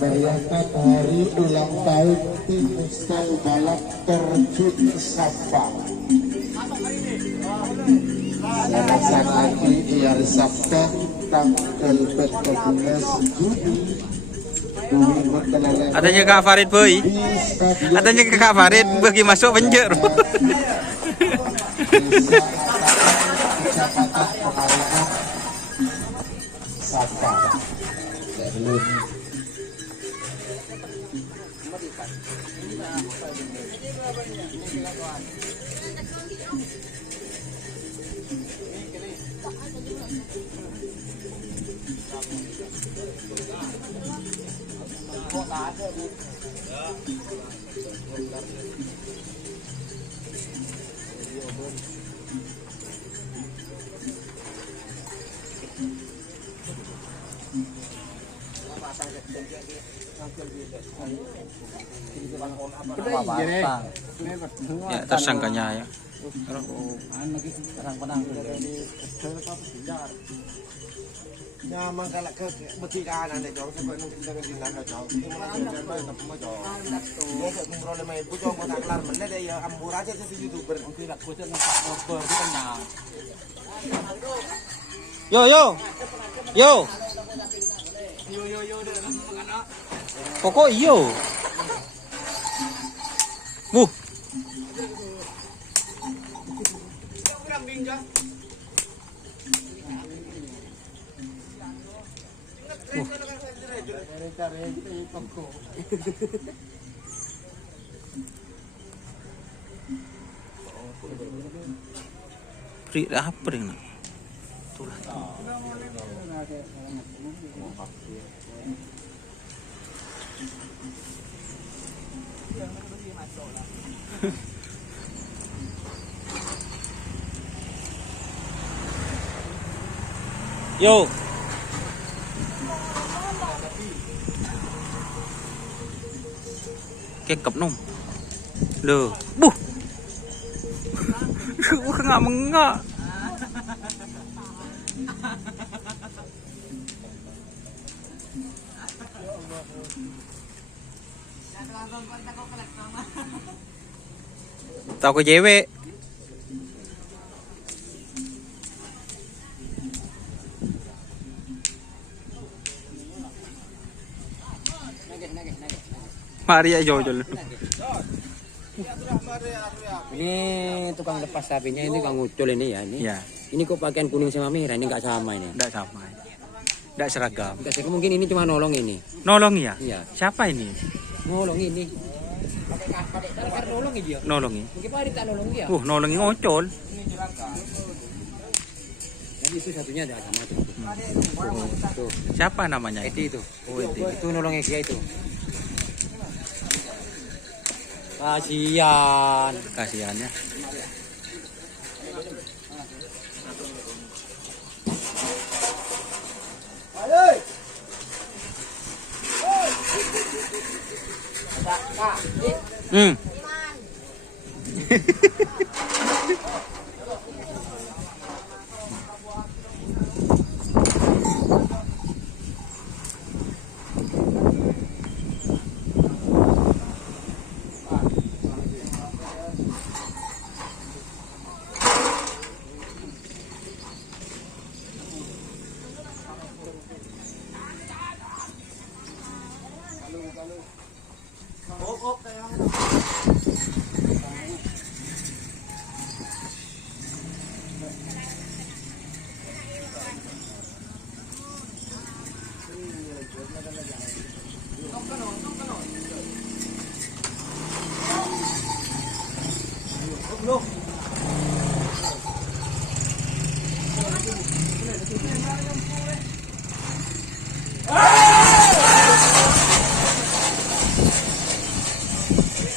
memeriahkan hari ulang tahun tim futsal balap terjun Sabang. Selamat lagi hari Sabtu tanggal 14 Juni. Adanya Kak Farid boy. Adanya Kak Farid bagi masuk penjara. Sabang. Ya tersangkanya ya. Nyaman kalau ke bagi kanan deh, jauh sebab nunggu kita ke sana jauh. Ini mana jalan baik tapi mau jauh. Dia ke kumpulan lima ibu jauh mau tak kelar mana deh ya ambur aja tu si youtuber. Mungkin lah kucing nampak motor di tengah. Yo yo. Yo. Pokok iyo. Bu. Pri apa ini? Yo. Kekep nom. Loh, buh. Enggak mengak. Tahu ke cewek. Maria jojol. Ini tukang lepas sapinya, ini tukang ngucul ini ya. Ini. Ya. Ini kok pakaian kuning sama merah, ini nggak sama ini. Enggak sama. Enggak seragam. Nggak sih, mungkin ini cuma nolong ini. Nolong ya? Iya. Siapa ini? Nolong ini. Pakai nolong dia. Nolong ya? Mungkin Pak tak nolong dia. Nolong ngocol. Jadi itu satunya ada sama tuh. Tuh. Siapa namanya? Edi itu. Oh, Edi. Itu nolongnya dia itu. Kasihan. Kasihan ya. Hmm.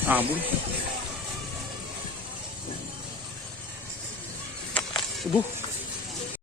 Ambul. Subuh.